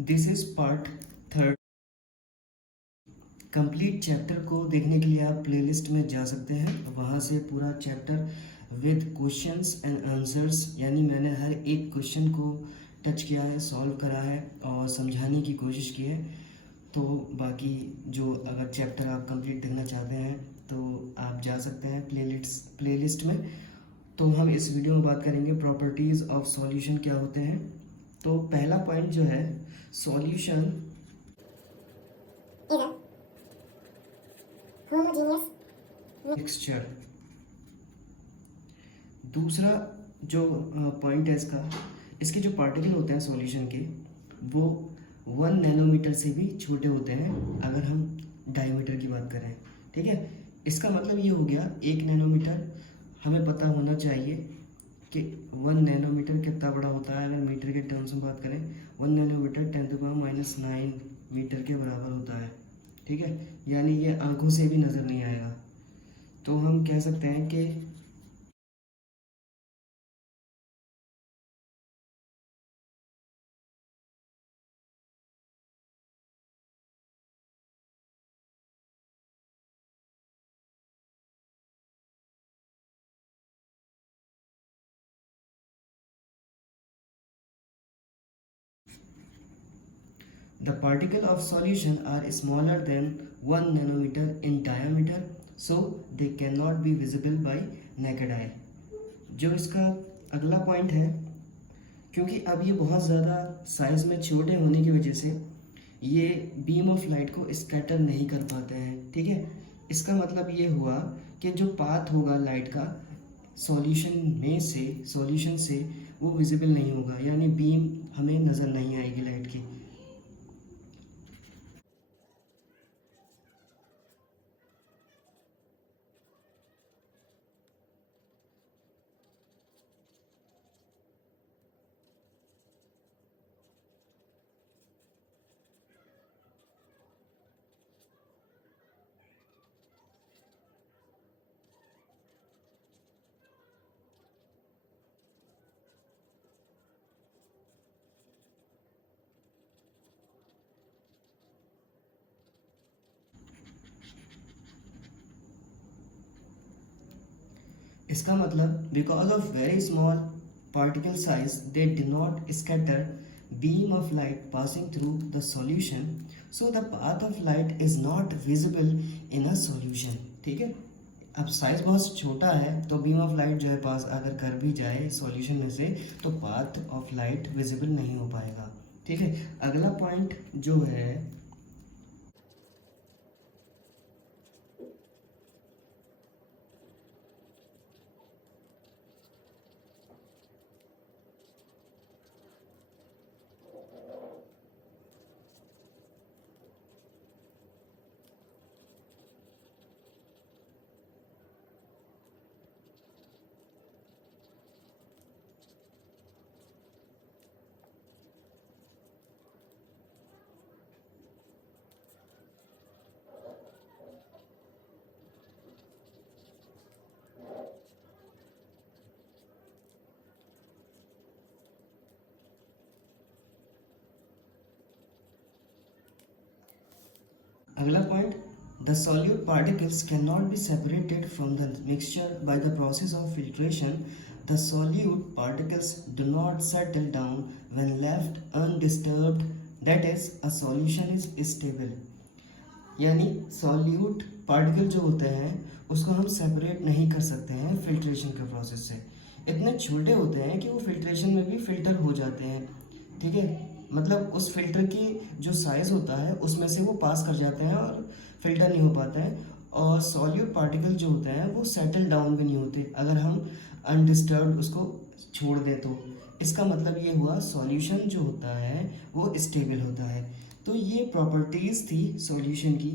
This is part third. Complete chapter को देखने के लिए आप प्लेलिस्ट में जा सकते हैं, वहाँ से पूरा chapter with questions and answers, यानी मैंने हर एक क्वेश्चन को टच किया है, सॉल्व करा है और समझाने की कोशिश की है। तो बाकी जो अगर चैप्टर आप कंप्लीट देखना चाहते हैं तो आप जा सकते हैं प्लेलिस्ट में। तो हम इस वीडियो में बात करेंगे प्रॉपर्टीज़ ऑफ सॉल्यूशन क्या होते हैं। तो पहला पॉइंट जो है, सॉल्यूशन homogeneous मिक्सचर। दूसरा जो पॉइंट है इसका, इसके जो पार्टिकल होते हैं सॉल्यूशन के, वो 1 नैनोमीटर से भी छोटे होते हैं अगर हम डायमीटर की बात करें। ठीक है, इसका मतलब ये हो गया 1 नैनोमीटर। हमें पता होना चाहिए कि 1 नैनोमीटर कितना बड़ा होता है। अगर मीटर के टर्म्स में बात करें, 1 नैनोमीटर 10⁻⁹ मीटर के बराबर होता है। ठीक है, यानी ये आंखों से भी नज़र नहीं आएगा। तो हम कह सकते हैं कि the particle of solution are smaller than 1 nanometer in diameter, so they cannot be visible by naked eye। जो इसका अगला पॉइंट है, क्योंकि अब ये बहुत ज़्यादा साइज़ में छोटे होने की वजह से ये बीम ऑफ लाइट को स्कैटर नहीं कर पाते हैं। ठीक है, इसका मतलब ये हुआ कि जो पाथ होगा लाइट का सॉल्यूशन से वो विजिबल नहीं होगा, यानी बीम हमें नज़र नहीं आएगी लाइट की। इसका मतलब because of very small particle size they do not scatter beam of light passing through the solution, so the path of light is not visible in a solution. ठीक है, अब साइज बहुत छोटा है तो बीम ऑफ लाइट जो है पास अगर कर भी जाए सॉल्यूशन में से तो पाथ ऑफ लाइट विजिबल नहीं हो पाएगा। ठीक है, अगला पॉइंट जो है, अगला point, the solute particles can not be separated from the mixture by the process of filtration. The solute particles do not settle down when left undisturbed, that is a solution is stable. यानी solute particle जो होते हैं उसको हम separate नहीं कर सकते हैं फिल्ट्रेशन के प्रोसेस से। इतने छोटे होते हैं कि वो फिल्ट्रेशन में भी फिल्टर हो जाते हैं। ठीक है, मतलब उस फिल्टर की जो साइज़ होता है उसमें से वो पास कर जाते हैं और फिल्टर नहीं हो पाता है। और सॉल्यूट पार्टिकल जो होते हैं वो सेटल डाउन भी नहीं होते अगर हम अनडिस्टर्ब्ड उसको छोड़ दें तो। इसका मतलब ये हुआ सॉल्यूशन जो होता है वो स्टेबल होता है। तो ये प्रॉपर्टीज़ थी सॉल्यूशन की।